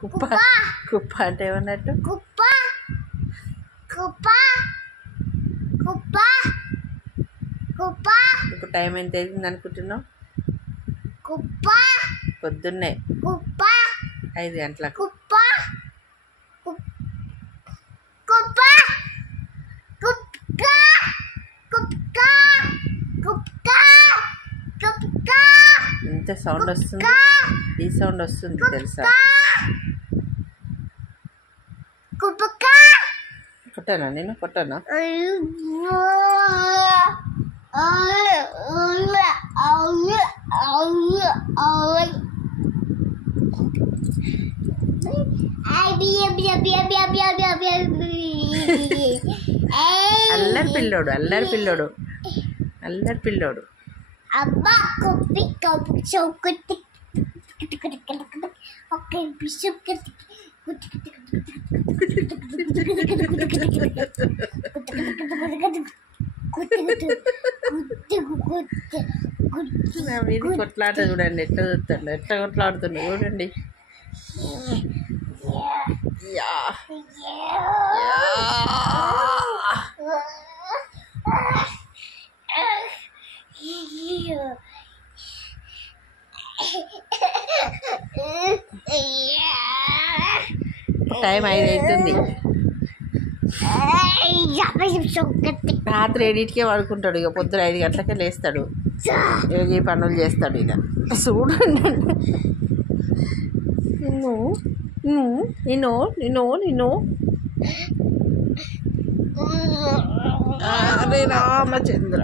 కుప్ప కుప్ప అంటే ఏమన్నట్టు? కుప్ప కుప్ప కుప్ప కుప్ప. ఇప్పుడు టైం ఎంత అయింది అనుకుంటున్నావు? కుప్ప పొద్దున్నే కుప్ప 5 గంటలకు. కుప్ప కుప్ప కుక్క కుక్క కుక్క కుక్క. ఎంత సౌండ్ వస్తుంది? ఈ సౌండ్ వస్తుంది తెలుసా? కుక్క కొట్టానా నేను? కొట్టానా? అల్లరి పిల్లోడు అల్లరి పిల్లోడు అల్లరి పిల్లోడు. అబ్బా కుప్పి కప్పు చౌకటి ఓకే బిస్కెట్ నా మీద కొట్లాట చూడండి, ఎట్లా చూస్తాడు, ఎట్లా కొట్లాడుతుండు చూడండి. టైం 5 అవుతుంది. రాత్రి 7కే పడుకుంటాడు. ఇక పొద్దున 5 గంటలకే లేస్తాడు. ఈ పనులు చేస్తాడు. ఇక చూడండి. నేను అరే రామచంద్ర.